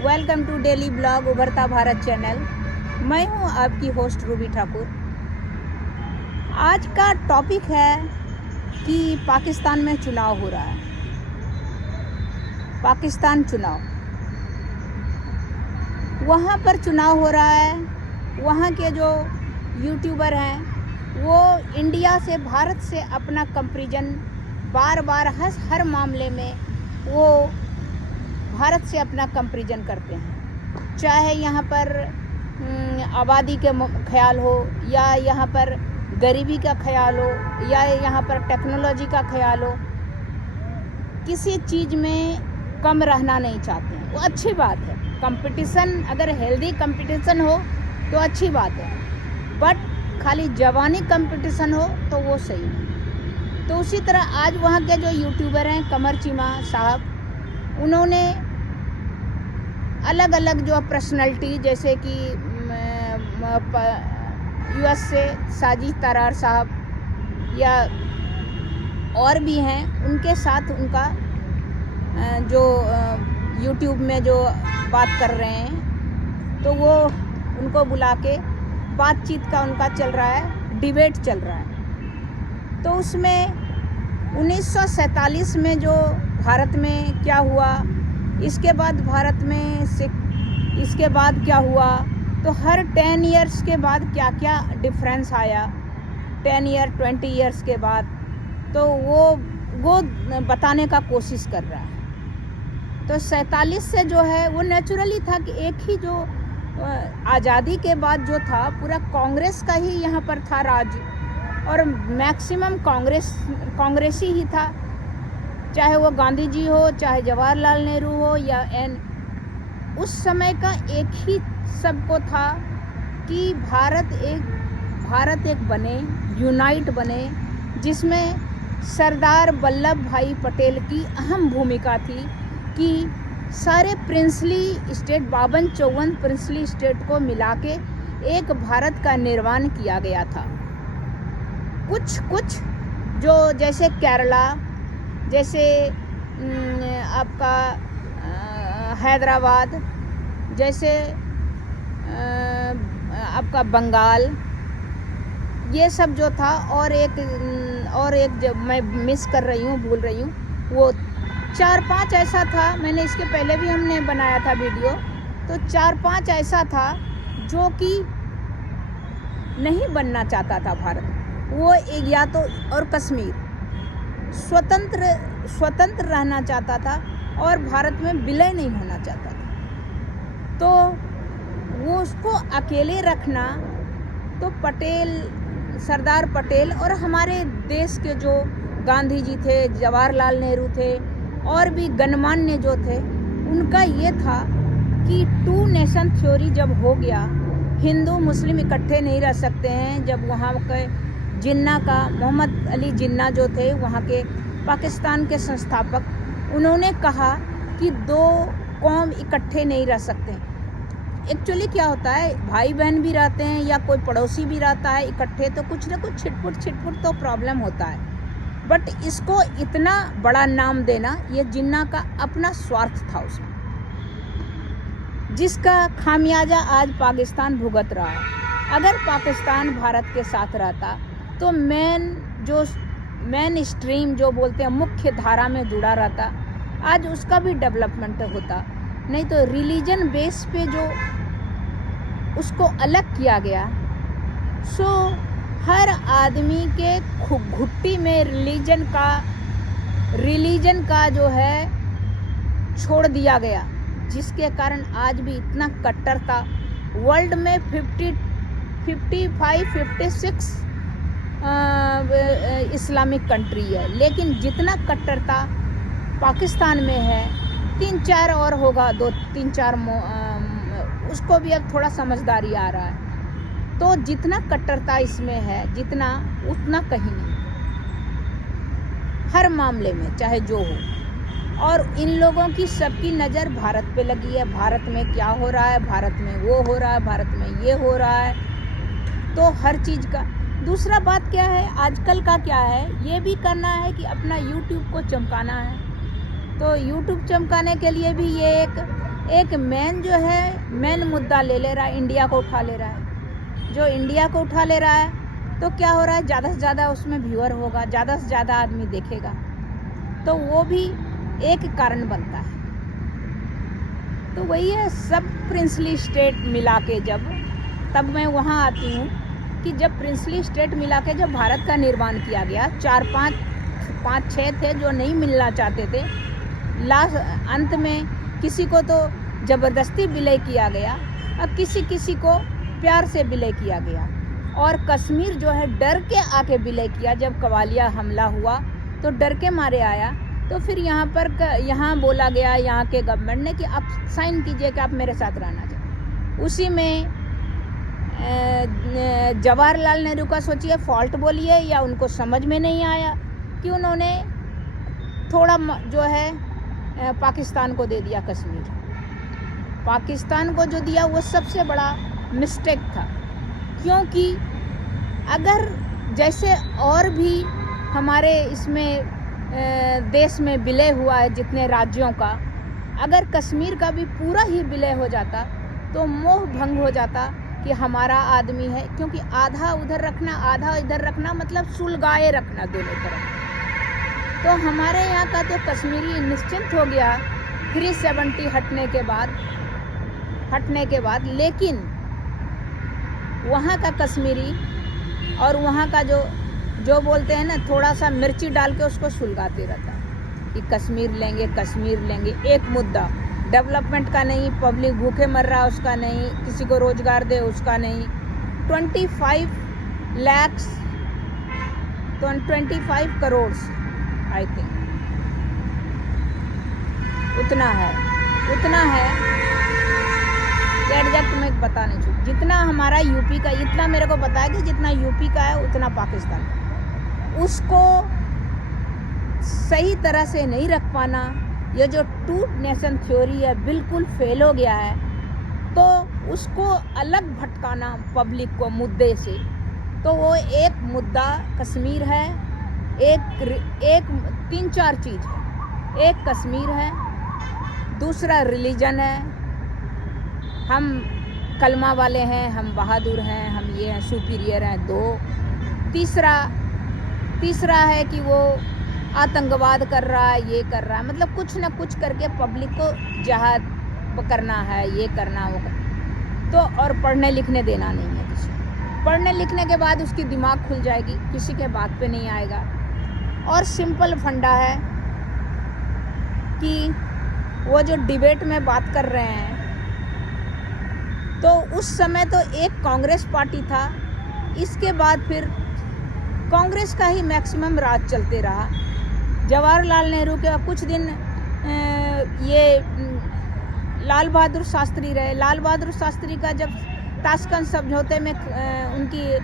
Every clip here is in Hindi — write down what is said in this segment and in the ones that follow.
वेलकम टू डेली ब्लॉग उभरता भारत चैनल। मैं हूं आपकी होस्ट रूबी ठाकुर। आज का टॉपिक है कि पाकिस्तान में चुनाव हो रहा है। पाकिस्तान चुनाव, वहाँ पर चुनाव हो रहा है। वहाँ के जो यूट्यूबर हैं वो इंडिया से, भारत से अपना कंपैरिजन बार बार हर मामले में वो भारत से अपना कंपैरिजन करते हैं। चाहे यहाँ पर आबादी के ख्याल हो, या यहाँ पर गरीबी का ख्याल हो, या यहाँ पर टेक्नोलॉजी का ख्याल हो, किसी चीज़ में कम रहना नहीं चाहते हैं। वो अच्छी बात है। कंपटीशन, अगर हेल्दी कंपटीशन हो तो अच्छी बात है, बट खाली जवानी कंपटीशन हो तो वो सही नहीं। तो उसी तरह आज वहाँ के जो यूट्यूबर हैं, कमर चीमा साहब, उन्होंने अलग अलग जो पर्सनैलिटी, जैसे कि यूएस से साजिद तरार साहब या और भी हैं, उनके साथ उनका जो यूट्यूब में जो बात कर रहे हैं, तो वो उनको बुला के बातचीत का उनका चल रहा है, डिबेट चल रहा है। तो उसमें 1947 में जो भारत में क्या हुआ, इसके बाद भारत में इसके बाद क्या हुआ, तो हर 10 इयर्स के बाद क्या क्या डिफरेंस आया, 10 ईयर 20 इयर्स के बाद, तो वो बताने का कोशिश कर रहा है। तो 47 से जो है वो नेचुरली था कि एक ही जो आज़ादी के बाद जो था पूरा कांग्रेस का ही यहाँ पर था राज, और मैक्सिमम कांग्रेसी ही था। चाहे वो गांधी जी हो, चाहे जवाहरलाल नेहरू हो, या उस समय का एक ही सबको था कि भारत एक बने, यूनाइट बने, जिसमें सरदार वल्लभ भाई पटेल की अहम भूमिका थी कि सारे प्रिंसली स्टेट, 52-54 प्रिंसली स्टेट को मिला के एक भारत का निर्माण किया गया था। कुछ जो जैसे केरला, जैसे आपका हैदराबाद, जैसे आपका बंगाल, ये सब जो था, और एक जब मैं मिस कर रही हूँ, भूल रही हूँ, वो 4-5 ऐसा था। मैंने इसके पहले भी हमने बनाया था वीडियो, तो 4-5 ऐसा था जो कि नहीं बनना चाहता था भारत। वो एक, या तो और कश्मीर स्वतंत्र रहना चाहता था और भारत में विलय नहीं होना चाहता था। तो वो उसको अकेले रखना, तो सरदार पटेल और हमारे देश के जो गांधी जी थे, जवाहरलाल नेहरू थे, और भी गणमान्य जो थे, उनका ये था कि 2 नेशन थ्योरी जब हो गया, हिंदू मुस्लिम इकट्ठे नहीं रह सकते हैं। जब वहाँ के जिन्ना का, मोहम्मद अली जिन्ना जो थे, वहाँ के पाकिस्तान के संस्थापक, उन्होंने कहा कि 2 कौम इकट्ठे नहीं रह सकते। एक्चुअली क्या होता है, भाई बहन भी रहते हैं या कोई पड़ोसी भी रहता है इकट्ठे, तो कुछ ना कुछ छिटपुट तो प्रॉब्लम होता है। बट इसको इतना बड़ा नाम देना, ये जिन्ना का अपना स्वार्थ था उसमें, जिसका खामियाजा आज पाकिस्तान भुगत रहा है। अगर पाकिस्तान भारत के साथ रहता तो मेन स्ट्रीम जो बोलते हैं, मुख्य धारा में जुड़ा रहता, आज उसका भी डेवलपमेंट होता। नहीं तो रिलीजन बेस पे जो उसको अलग किया गया, सो हर आदमी के घुट्टी में रिलीजन का जो है छोड़ दिया गया, जिसके कारण आज भी इतना कट्टरता वर्ल्ड में 55-56 इस्लामिक कंट्री है, लेकिन जितना कट्टरता पाकिस्तान में है, 3-4 और होगा, 2-3-4 उसको भी अब थोड़ा समझदारी आ रहा है। तो जितना कट्टरता इसमें है, उतना कहीं नहीं, हर मामले में चाहे जो हो। और इन लोगों की सबकी नज़र भारत पे लगी है। भारत में क्या हो रहा है, भारत में वो हो रहा है, भारत में ये हो रहा है, तो हर चीज़ का। दूसरा बात क्या है, आजकल का क्या है, ये भी करना है कि अपना यूट्यूब को चमकाना है। तो यूट्यूब चमकाने के लिए भी ये एक मेन मुद्दा ले रहा है, इंडिया को उठा ले रहा है। जो इंडिया को उठा ले रहा है तो क्या हो रहा है, ज़्यादा से ज़्यादा उसमें व्यूअर होगा, ज़्यादा से ज़्यादा आदमी देखेगा, तो वो भी एक कारण बनता है। तो वही है, सब प्रिंसली स्टेट मिला के तब मैं वहाँ आती हूँ कि जब प्रिंसली स्टेट मिला के जब भारत का निर्माण किया गया, 4-5-6 थे जो नहीं मिलना चाहते थे। लास्ट अंत में किसी को तो ज़बरदस्ती विलय किया गया और किसी को प्यार से विलय किया गया। और कश्मीर जो है डर के आके विलय किया। जब कवालिया हमला हुआ तो डर के मारे आया। तो फिर यहाँ बोला गया यहाँ के गवर्नमेंट ने कि आप साइन कीजिए कि आप मेरे साथ रहना चाहिए। उसी में जवाहरलाल नेहरू का सोचिए फॉल्ट बोलिए या उनको समझ में नहीं आया कि उन्होंने थोड़ा जो है पाकिस्तान को दे दिया। कश्मीर पाकिस्तान को जो दिया वो सबसे बड़ा मिस्टेक था, क्योंकि अगर जैसे और भी हमारे इसमें देश में विलय हुआ है जितने राज्यों का, अगर कश्मीर का भी पूरा ही विलय हो जाता तो मोह भंग हो जाता कि हमारा आदमी है, क्योंकि आधा उधर रखना आधा इधर रखना मतलब सुलगाए रखना दोनों तरफ। तो हमारे यहाँ का तो कश्मीरी निश्चिंत हो गया 370 हटने के बाद, लेकिन वहाँ का कश्मीरी और वहाँ का जो बोलते हैं ना, थोड़ा सा मिर्ची डाल के उसको सुलगाते रहता कि कश्मीर लेंगे। एक मुद्दा डेवलपमेंट का नहीं, पब्लिक भूखे मर रहा उसका नहीं, किसी को रोजगार दे उसका नहीं। 25 करोड़ आई थिंक उतना है एग्जैक्ट मैं बता नहीं सकती। जितना हमारा यूपी का, इतना मेरे को पता है कि जितना यूपी का है उतना पाकिस्तान का। उसको सही तरह से नहीं रख पाना, ये जो टू नेशन थ्योरी है बिल्कुल फेल हो गया है। तो उसको अलग भटकाना पब्लिक को मुद्दे से, तो वो एक मुद्दा कश्मीर है, एक 3-4 चीज़ है। एक कश्मीर है, दूसरा रिलीजन है, हम कलमा वाले हैं, हम बहादुर हैं, हम ये हैं, सुपीरियर हैं। 2 तीसरा है कि वो आतंकवाद कर रहा है, ये कर रहा है, मतलब कुछ ना कुछ करके पब्लिक को जहाद करना है, ये करना वो तो। और पढ़ने लिखने देना नहीं है किसी को। पढ़ने लिखने के बाद उसकी दिमाग खुल जाएगी, किसी के बात पे नहीं आएगा। और सिंपल फंडा है कि वो जो डिबेट में बात कर रहे हैं, तो उस समय तो एक कांग्रेस पार्टी था, इसके बाद फिर कांग्रेस का ही मैक्सिमम राज चलते रहा। जवाहरलाल नेहरू के कुछ दिन ये लाल बहादुर शास्त्री रहे। लाल बहादुर शास्त्री का जब ताशकंद समझौते में उनकी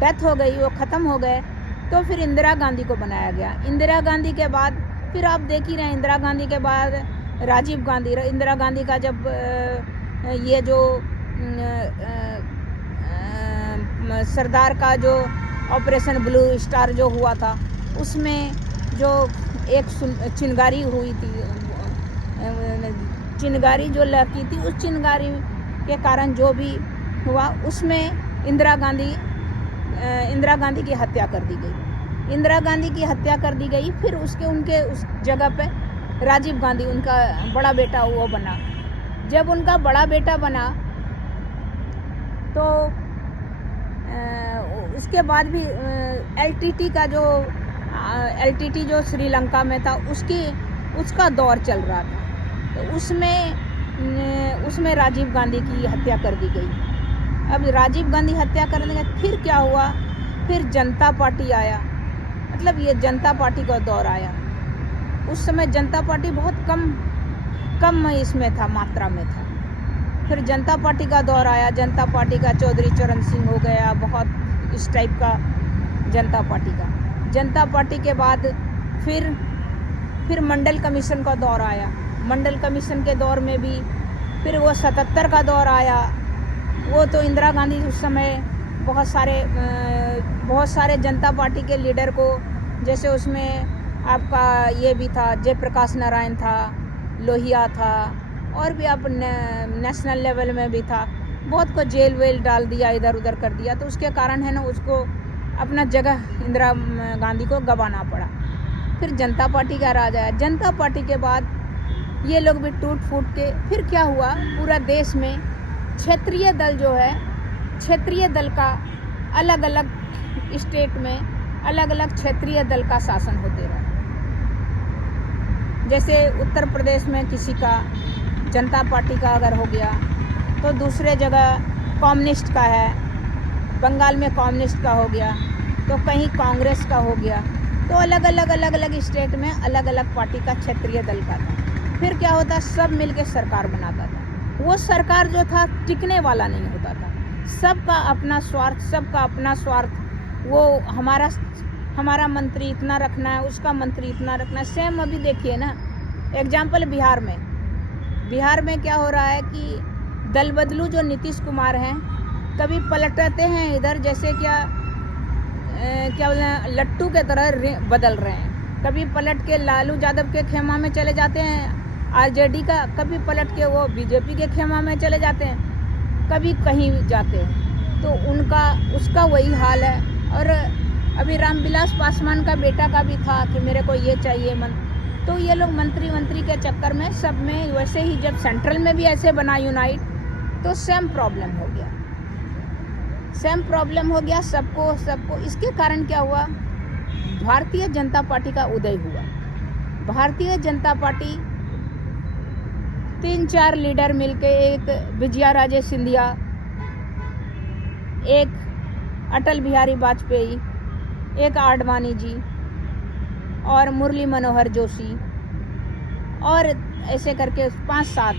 डेथ हो गई, वो ख़त्म हो गए, तो फिर इंदिरा गांधी को बनाया गया। इंदिरा गांधी के बाद फिर आप देख ही रहे हैं, इंदिरा गांधी के बाद राजीव गांधी। इंदिरा गांधी का जब ये जो सरदार का जो ऑपरेशन ब्लू स्टार जो हुआ था, उसमें जो एक चिंगारी हुई थी, चिंगारी जो लगी थी, उस चिंगारी के कारण जो भी हुआ उसमें इंदिरा गांधी की हत्या कर दी गई। इंदिरा गांधी की हत्या कर दी गई। फिर उनके उस जगह पे राजीव गांधी, उनका बड़ा बेटा वो बना। जब उनका बड़ा बेटा बना तो उसके बाद भी एलटीटी जो श्रीलंका में था, उसका दौर चल रहा था। तो उसमें राजीव गांधी की हत्या कर दी गई। अब राजीव गांधी हत्या करने के फिर क्या हुआ, फिर जनता पार्टी आया, मतलब ये जनता पार्टी का दौर आया। उस समय जनता पार्टी बहुत कम इसमें था, मात्रा में था। फिर जनता पार्टी का दौर आया। जनता पार्टी का चौधरी चरण सिंह हो गया, बहुत इस टाइप का जनता पार्टी का। जनता पार्टी के बाद फिर मंडल कमीशन का दौर आया। मंडल कमीशन के दौर में भी फिर वो 77 का दौर आया। वो तो इंदिरा गांधी उस समय बहुत सारे जनता पार्टी के लीडर को, जैसे उसमें आपका ये भी था, जयप्रकाश नारायण था, लोहिया था, और भी अब नेशनल लेवल में भी था, बहुत को जेल वेल डाल दिया, इधर उधर कर दिया। तो उसके कारण है ना उसको अपना जगह इंदिरा गांधी को गंवाना पड़ा। फिर जनता पार्टी का राज आया। जनता पार्टी के बाद ये लोग भी टूट फूट के फिर क्या हुआ, पूरा देश में क्षेत्रीय दल जो है, क्षेत्रीय दल का अलग अलग स्टेट में अलग अलग क्षेत्रीय दल का शासन होते रहा। जैसे उत्तर प्रदेश में किसी का जनता पार्टी का अगर हो गया तो दूसरे जगह कम्युनिस्ट का है, बंगाल में कम्युनिस्ट का हो गया तो कहीं कांग्रेस का हो गया। तो अलग अलग स्टेट में अलग अलग पार्टी का क्षेत्रीय दल का था। फिर क्या होता, सब मिलके सरकार बनाता था। वो सरकार जो था टिकने वाला नहीं होता था, सबका अपना स्वार्थ, सबका अपना स्वार्थ। वो हमारा मंत्री इतना रखना है, उसका मंत्री इतना रखना है। सेम अभी देखिए ना, एग्जाम्पल बिहार में क्या हो रहा है कि दल बदलू जो नीतीश कुमार हैं, कभी पलटते हैं इधर, जैसे क्या बोलते हैं, लट्टू के तरह बदल रहे हैं। कभी पलट के लालू यादव के खेमा में चले जाते हैं आरजेडी का, कभी पलट के वो बीजेपी के खेमा में चले जाते हैं, कभी कहीं जाते हैं। तो उसका वही हाल है। और अभी रामविलास पासवान का बेटा का भी था कि मेरे को ये चाहिए तो ये लोग मंत्री के चक्कर में सब में, वैसे ही जब सेंट्रल में भी ऐसे बना यूनाइट तो सेम प्रॉब्लम हो गया सबको। इसके कारण क्या हुआ, भारतीय जनता पार्टी का उदय हुआ। भारतीय जनता पार्टी 3-4 लीडर मिलके, एक विजया राजे सिंधिया, एक अटल बिहारी वाजपेयी, एक आडवाणी जी और मुरली मनोहर जोशी, और ऐसे करके 5-7,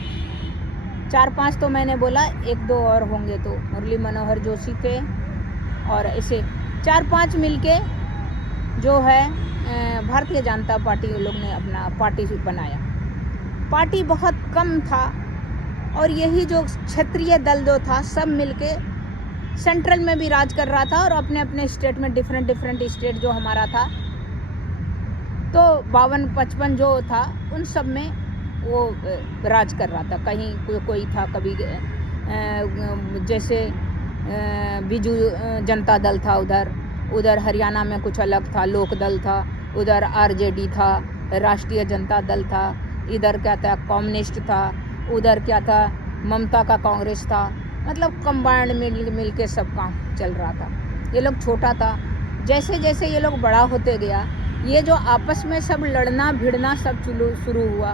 4-5 तो मैंने बोला, 1-2 और होंगे तो मुरली मनोहर जोशी थे, और ऐसे 4-5 मिलके जो है भारतीय जनता पार्टी लोग ने अपना पार्टी बनाया। पार्टी बहुत कम था, और यही जो क्षेत्रीय दल जो था सब मिलके सेंट्रल में भी राज कर रहा था, और अपने अपने स्टेट में डिफरेंट स्टेट जो हमारा था, तो 52-55 जो था उन सब में वो राज कर रहा था। कहीं कोई था, कभी जैसे बीजू जनता दल था, उधर हरियाणा में कुछ अलग था, लोक दल था, उधर आरजेडी था, राष्ट्रीय जनता दल था, इधर क्या था कम्युनिस्ट था, उधर क्या था ममता का कांग्रेस था। मतलब कंबाइंड मिल के सब काम चल रहा था। ये लोग छोटा था। जैसे जैसे ये लोग बड़ा होते गया, ये जो आपस में सब लड़ना भिड़ना सब शुरू हुआ,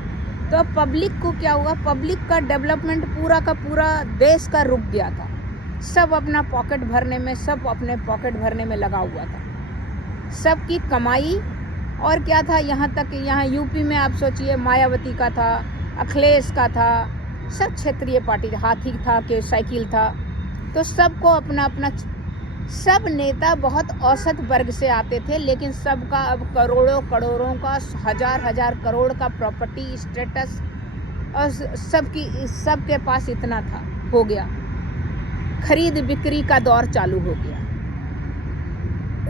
तो पब्लिक को क्या हुआ, पब्लिक का डेवलपमेंट पूरा का पूरा देश का रुक गया था। सब अपना पॉकेट भरने में, सब अपने पॉकेट भरने में लगा हुआ था, सबकी कमाई। और क्या था, यहाँ तक यहाँ यूपी में आप सोचिए मायावती का था, अखिलेश का था, सब क्षेत्रीय पार्टी, हाथी था कि साइकिल था, तो सबको अपना अपना, सब नेता बहुत औसत वर्ग से आते थे, लेकिन सबका अब करोड़ों करोड़ों का, हजार करोड़ का प्रॉपर्टी स्टेटस, और सबके पास इतना था, हो गया, खरीद बिक्री का दौर चालू हो गया।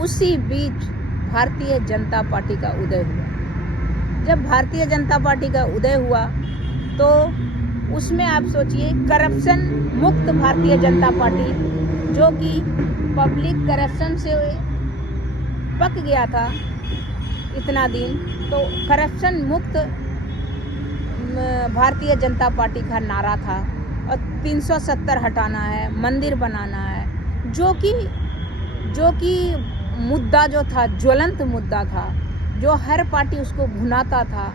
उसी बीच भारतीय जनता पार्टी का उदय हुआ। जब भारतीय जनता पार्टी का उदय हुआ तो उसमें आप सोचिए करप्शन मुक्त भारतीय जनता पार्टी, जो कि पब्लिक करप्शन से पक गया था इतना दिन, तो करप्शन मुक्त भारतीय जनता पार्टी का नारा था। और 370 हटाना है, मंदिर बनाना है, जो कि मुद्दा जो था, ज्वलंत मुद्दा था, जो हर पार्टी उसको भुनाता था,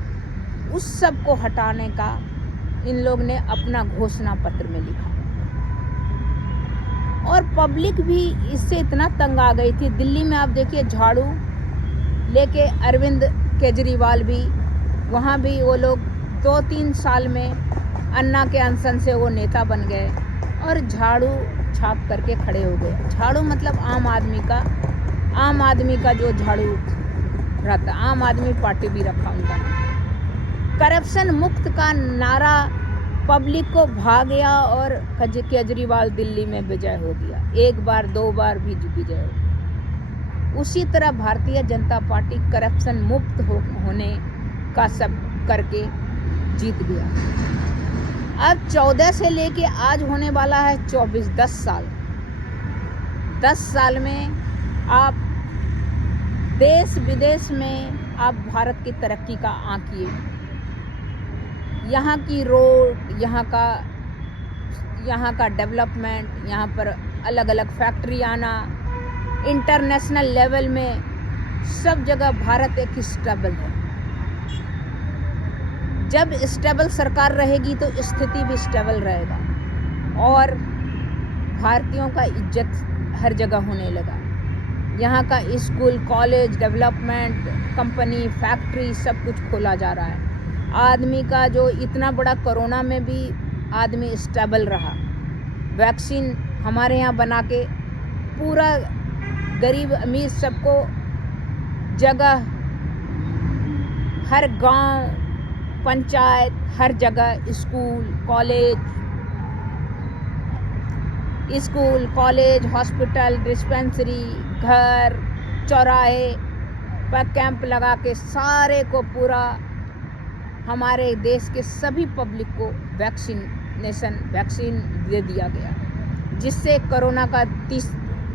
उस सब को हटाने का इन लोग ने अपना घोषणा पत्र में लिखा। और पब्लिक भी इससे इतना तंग आ गई थी। दिल्ली में आप देखिए झाड़ू लेके अरविंद केजरीवाल भी, वहाँ भी वो लोग 2-3 साल में अन्ना के अनशन से वो नेता बन गए और झाड़ू छाप करके खड़े हो गए। झाड़ू मतलब आम आदमी का जो झाड़ू रहता, आम आदमी पार्टी भी रखा उनका। करप्शन मुक्त का नारा पब्लिक को भा गया और केजरीवाल दिल्ली में विजय हो गया, 1 बार 2 बार भी विजय हो गया। उसी तरह भारतीय जनता पार्टी करप्शन मुक्त होने का सब करके जीत गया। अब 14 से लेके आज होने वाला है 24, 10 साल। 10 साल में आप देश विदेश में आप भारत की तरक्की का आंकिए। यहाँ की रोड, यहाँ का डेवलपमेंट, यहाँ पर अलग अलग फैक्ट्री आना, इंटरनेशनल लेवल में सब जगह भारत एक स्टेबल है। जब स्टेबल सरकार रहेगी तो स्थिति भी स्टेबल रहेगा और भारतीयों का इज्जत हर जगह होने लगा। यहाँ का school, college, development, company, factory सब कुछ खोला जा रहा है। आदमी का जो इतना बड़ा कोरोना में भी आदमी स्टेबल रहा। वैक्सीन हमारे यहाँ बना के पूरा गरीब अमीर सबको जगह, हर गांव, पंचायत, हर जगह स्कूल, कॉलेज, हॉस्पिटल, डिस्पेंसरी, घर, चौराहे पर कैंप लगा के सारे को पूरा हमारे देश के सभी पब्लिक को वैक्सीन दे दिया गया, जिससे कोरोना का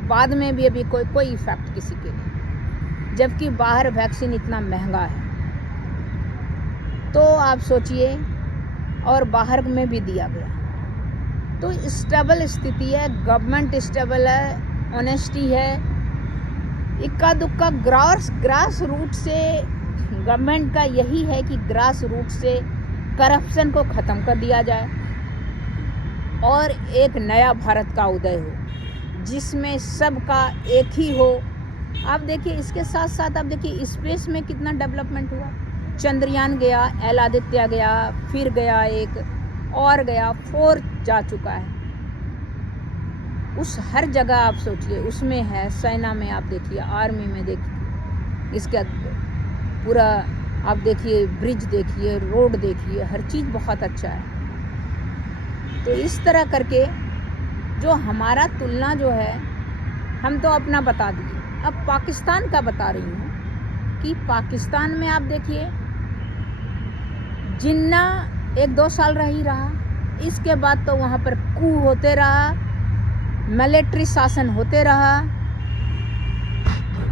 बाद में भी अभी कोई इफेक्ट किसी के नहीं, जबकि बाहर वैक्सीन इतना महंगा है। तो आप सोचिए, और बाहर में भी दिया गया। तो स्टेबल स्थिति है, गवर्नमेंट स्टेबल है, ऑनेस्टी है। इक्का दुक्का ग्रास रूट से गवर्नमेंट का यही है कि ग्रास रूट से करप्शन को ख़त्म कर दिया जाए और एक नया भारत का उदय हो, जिसमें सबका एक ही हो। आप देखिए, इसके साथ साथ आप देखिए स्पेस में कितना डेवलपमेंट हुआ। चंद्रयान गया, एल आदित्य गया, फिर गया एक और गया, 4 जा चुका है। उस हर जगह आप सोचिए, उसमें है, सेना में आप देखिए, आर्मी में देखिए, इसका पूरा आप देखिए, ब्रिज देखिए, रोड देखिए, हर चीज़ बहुत अच्छा है। तो इस तरह करके जो हमारा तुलना जो है, हम तो अपना बता दिए, अब पाकिस्तान का बता रही हूँ कि पाकिस्तान में आप देखिए, जिन्ना 1-2 साल रही रहा, इसके बाद तो वहाँ पर कू होते रहा, मिलिट्री शासन होते रहा,